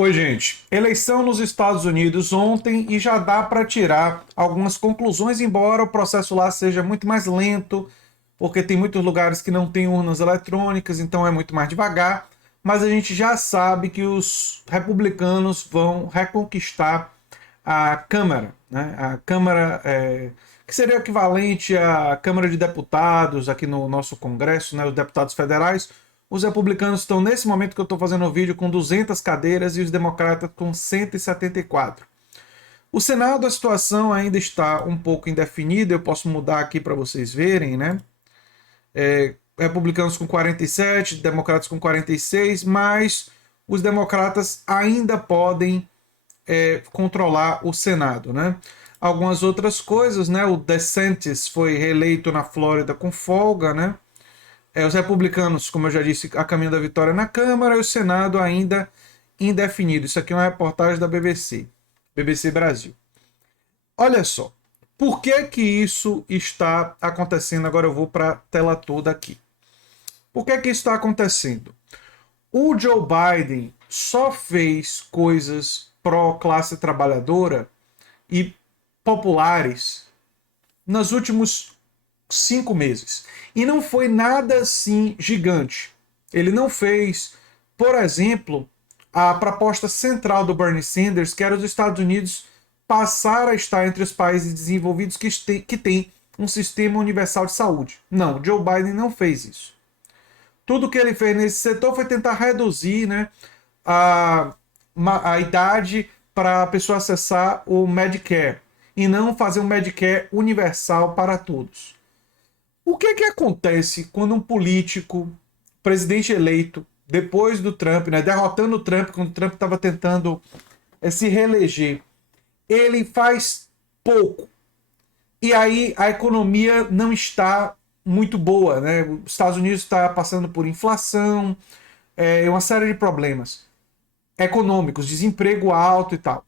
Oi, gente. Eleição nos Estados Unidos ontem e já dá para tirar algumas conclusões, embora o processo lá seja muito mais lento, porque tem muitos lugares que não tem urnas eletrônicas, então é muito mais devagar. Mas a gente já sabe que os republicanos vão reconquistar a Câmara, né? A Câmara, que seria equivalente à Câmara de Deputados aqui no nosso Congresso, né? Os deputados federais. Os republicanos estão, nesse momento que eu estou fazendo o vídeo, com 200 cadeiras e os democratas com 174. O Senado, a situação ainda está um pouco indefinida, eu posso mudar aqui para vocês verem, né? Republicanos com 47, democratas com 46, mas os democratas ainda podem controlar o Senado, né? Algumas outras coisas, né? O DeSantis foi reeleito na Flórida com folga, né? Os republicanos, como eu já disse, a caminho da vitória na Câmara e o Senado ainda indefinido. Isso aqui é uma reportagem da BBC, BBC Brasil. Olha só, por que que isso está acontecendo? Agora eu vou para a tela toda aqui. Por que que isso está acontecendo? O Joe Biden só fez coisas pró-classe trabalhadora e populares nos últimos 5 meses. E não foi nada assim gigante. Ele não fez, por exemplo, a proposta central do Bernie Sanders, que era os Estados Unidos passar a estar entre os países desenvolvidos que têm um sistema universal de saúde. Não, Joe Biden não fez isso. Tudo que ele fez nesse setor foi tentar reduzir, né, a, a idade para a pessoa acessar o Medicare e não fazer um Medicare universal para todos. O que que acontece quando um político, presidente eleito, depois do Trump, né, derrotando o Trump, quando o Trump estava tentando se reeleger, ele faz pouco. E aí a economia não está muito boa, né? Os Estados Unidos está passando por inflação, uma série de problemas econômicos, desemprego alto e tal.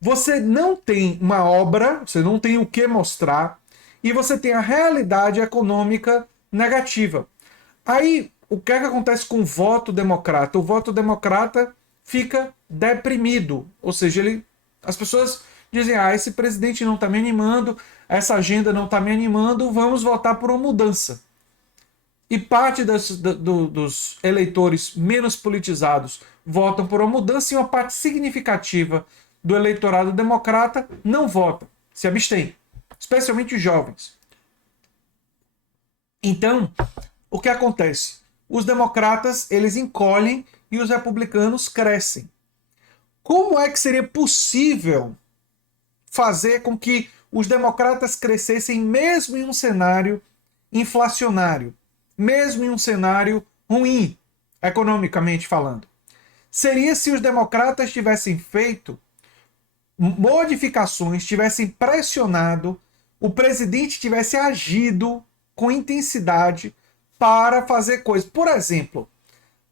Você não tem uma obra, você não tem o que mostrar, e você tem a realidade econômica negativa. Aí, o que é que acontece com o voto democrata? O voto democrata fica deprimido, ou seja, as pessoas dizem, esse presidente não está me animando, essa agenda não está me animando, vamos votar por uma mudança. E parte dos eleitores menos politizados votam por uma mudança e uma parte significativa do eleitorado democrata não vota, se abstém, especialmente os jovens. Então, o que acontece? Os democratas, eles encolhem e os republicanos crescem. Como é que seria possível fazer com que os democratas crescessem mesmo em um cenário inflacionário, mesmo em um cenário ruim, economicamente falando? Seria se os democratas tivessem feito modificações, tivessem pressionado, o presidente tivesse agido com intensidade para fazer coisas. Por exemplo,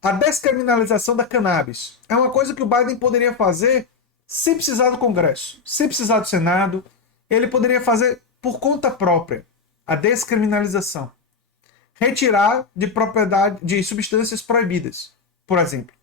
a descriminalização da cannabis é uma coisa que o Biden poderia fazer sem precisar do Congresso, sem precisar do Senado. Ele poderia fazer por conta própria a descriminalização. Retirar de propriedade de substâncias proibidas, por exemplo.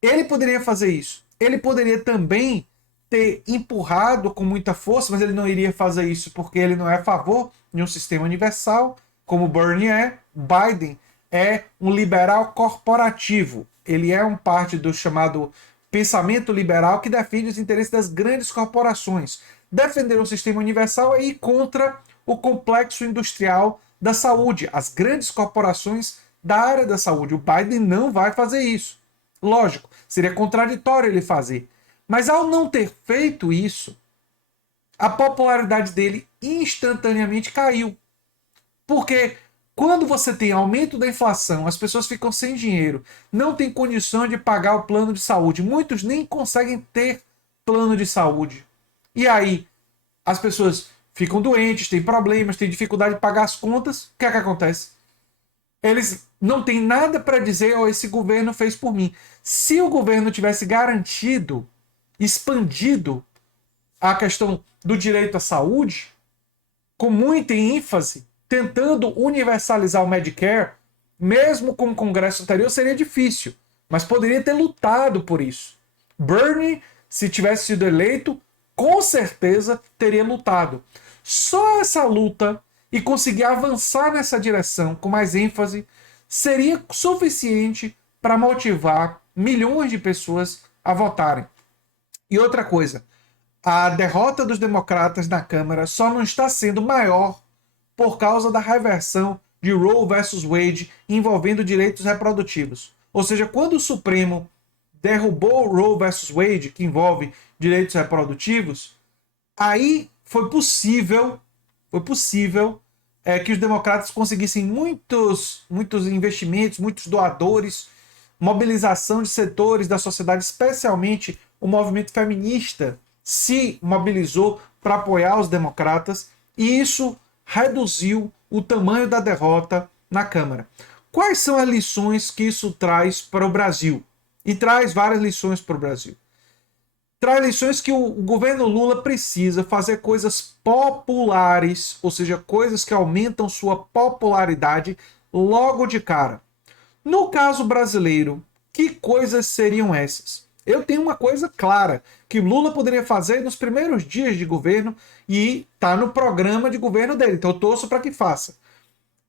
Ele poderia fazer isso. Ele poderia também ter empurrado com muita força, mas ele não iria fazer isso porque ele não é a favor de um sistema universal, como Bernie é. Biden é um liberal corporativo. Ele é um parte do chamado pensamento liberal que defende os interesses das grandes corporações. Defender um sistema universal é ir contra o complexo industrial da saúde, as grandes corporações da área da saúde. O Biden não vai fazer isso. Lógico, seria contraditório ele fazer. Mas ao não ter feito isso, a popularidade dele instantaneamente caiu. Porque quando você tem aumento da inflação, as pessoas ficam sem dinheiro, não tem condição de pagar o plano de saúde. Muitos nem conseguem ter plano de saúde. E aí, as pessoas ficam doentes, têm problemas, têm dificuldade de pagar as contas. O que é que acontece? Eles não têm nada para dizer, esse governo fez por mim. Se o governo tivesse garantido, expandido a questão do direito à saúde, com muita ênfase, tentando universalizar o Medicare, mesmo com o Congresso anterior, seria difícil, mas poderia ter lutado por isso. Bernie, se tivesse sido eleito, com certeza teria lutado. Só essa luta e conseguir avançar nessa direção com mais ênfase seria suficiente para motivar milhões de pessoas a votarem. E outra coisa, a derrota dos democratas na Câmara só não está sendo maior por causa da reversão de Roe versus Wade envolvendo direitos reprodutivos. Ou seja, quando o Supremo derrubou Roe versus Wade, que envolve direitos reprodutivos, aí foi possível que os democratas conseguissem muitos investimentos, muitos doadores, mobilização de setores da sociedade, especialmente o movimento feminista se mobilizou para apoiar os democratas, e isso reduziu o tamanho da derrota na Câmara. Quais são as lições que isso traz para o Brasil? E traz várias lições para o Brasil. Traz lições que o governo Lula precisa fazer coisas populares, ou seja, coisas que aumentam sua popularidade logo de cara. No caso brasileiro, que coisas seriam essas? Eu tenho uma coisa clara que Lula poderia fazer nos primeiros dias de governo e está no programa de governo dele, então eu torço para que faça.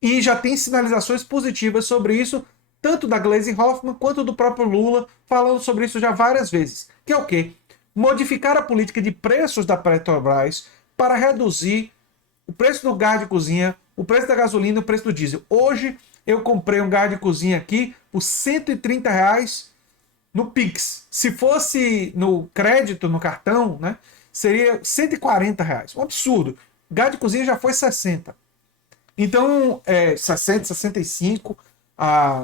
E já tem sinalizações positivas sobre isso, tanto da Gleisi Hoffmann quanto do próprio Lula, falando sobre isso já várias vezes. Que é o quê? Modificar a política de preços da Petrobras para reduzir o preço do gás de cozinha, o preço da gasolina e o preço do diesel. Hoje eu comprei um gás de cozinha aqui por R$ 130 no Pix. Se fosse no crédito, no cartão, né, seria R$ 140. Um absurdo. Gás de cozinha já foi 60. Então, 60, 65,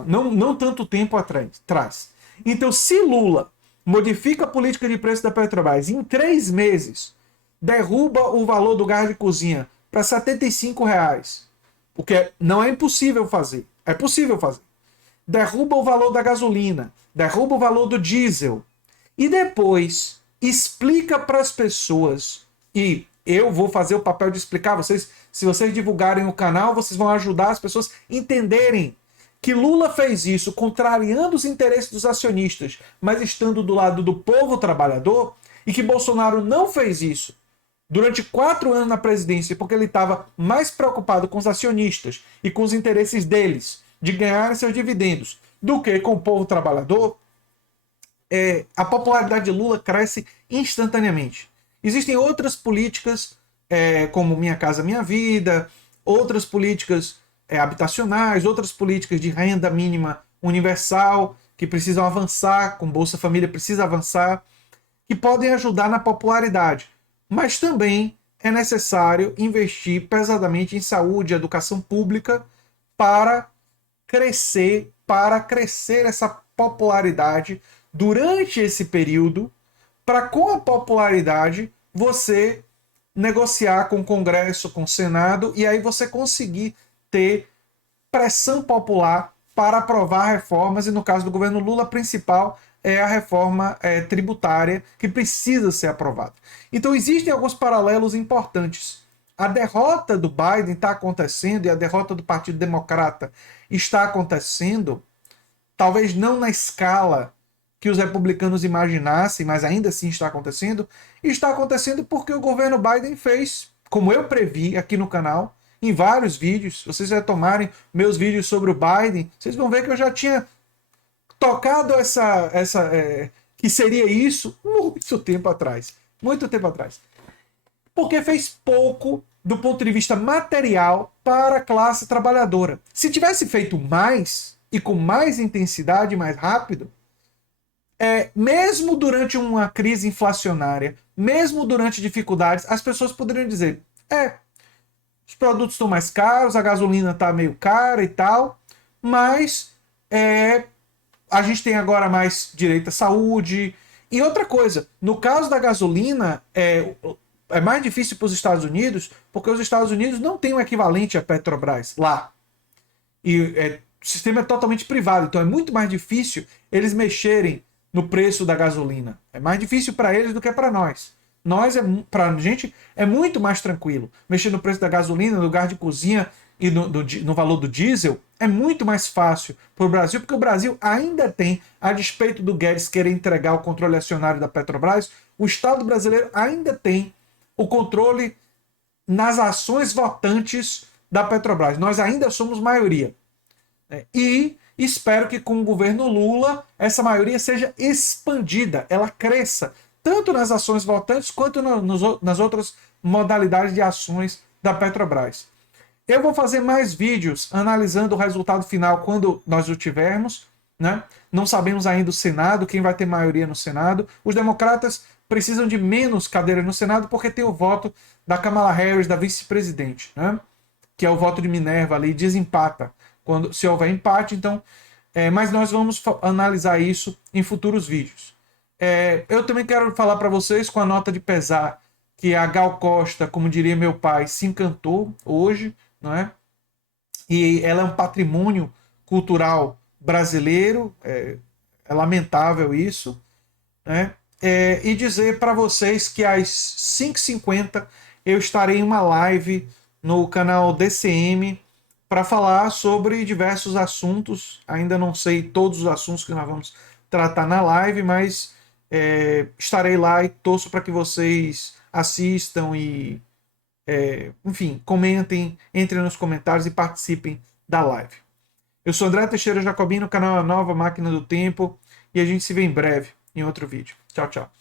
não tanto tempo atrás. Então, se Lula modifica a política de preço da Petrobras em 3 meses, derruba o valor do gás de cozinha para R$ 75, porque não é impossível fazer, é possível fazer. Derruba o valor da gasolina, derruba o valor do diesel, e depois explica para as pessoas, e eu vou fazer o papel de explicar vocês. Se vocês divulgarem o canal, vocês vão ajudar as pessoas a entenderem que Lula fez isso contrariando os interesses dos acionistas, mas estando do lado do povo trabalhador, e que Bolsonaro não fez isso durante 4 anos na presidência porque ele estava mais preocupado com os acionistas e com os interesses deles de ganharem seus dividendos do que com o povo trabalhador, a popularidade de Lula cresce instantaneamente. Existem outras políticas, como Minha Casa Minha Vida, outras políticas habitacionais, outras políticas de renda mínima universal, que precisam avançar, com Bolsa Família precisa avançar, que podem ajudar na popularidade. Mas também é necessário investir pesadamente em saúde e educação pública para crescer essa popularidade durante esse período, para com a popularidade você negociar com o Congresso, com o Senado, e aí você conseguir ter pressão popular para aprovar reformas, e no caso do governo Lula, a principal é a reforma tributária, que precisa ser aprovada. Então existem alguns paralelos importantes. A derrota do Biden está acontecendo, e a derrota do Partido Democrata está acontecendo, talvez não na escala que os republicanos imaginassem, mas ainda assim está acontecendo porque o governo Biden fez, como eu previ aqui no canal, em vários vídeos. Se vocês retomarem meus vídeos sobre o Biden, vocês vão ver que eu já tinha tocado que seria isso muito tempo atrás. Muito tempo atrás. Porque fez pouco do ponto de vista material para a classe trabalhadora. Se tivesse feito mais, e com mais intensidade, mais rápido, mesmo durante uma crise inflacionária, mesmo durante dificuldades, as pessoas poderiam dizer, os produtos estão mais caros, a gasolina está meio cara e tal, mas a gente tem agora mais direito à saúde. E outra coisa, no caso da gasolina, é mais difícil para os Estados Unidos, porque os Estados Unidos não têm um equivalente à Petrobras lá. E o sistema é totalmente privado, então é muito mais difícil eles mexerem no preço da gasolina. É mais difícil para eles do que para nós. Pra gente, é muito mais tranquilo mexer no preço da gasolina, no gás de cozinha e no valor do diesel, é muito mais fácil para o Brasil, porque o Brasil ainda tem, a despeito do Guedes querer entregar o controle acionário da Petrobras, o Estado brasileiro ainda tem o controle nas ações votantes da Petrobras. Nós ainda somos maioria. E espero que com o governo Lula essa maioria seja expandida, ela cresça, tanto nas ações votantes quanto nas outras modalidades de ações da Petrobras. Eu vou fazer mais vídeos analisando o resultado final quando nós o tivermos, né? Não sabemos ainda o Senado, quem vai ter maioria no Senado. Os democratas precisam de menos cadeiras no Senado porque tem o voto da Kamala Harris, da vice-presidente, né? Que é o voto de Minerva ali, desempata. Se houver empate, então... mas nós vamos analisar isso em futuros vídeos. Eu também quero falar para vocês, com a nota de pesar, que a Gal Costa, como diria meu pai, se encantou hoje, não é? E ela é um patrimônio cultural brasileiro, é lamentável isso, né? E dizer para vocês que às 5h50 eu estarei em uma live no canal DCM para falar sobre diversos assuntos. Ainda não sei todos os assuntos que nós vamos tratar na live, mas estarei lá e torço para que vocês assistam e, enfim, comentem, entrem nos comentários e participem da live. Eu sou André Teixeira Jacobino, canal A Nova Máquina do Tempo, e a gente se vê em breve em outro vídeo. Tchau, tchau.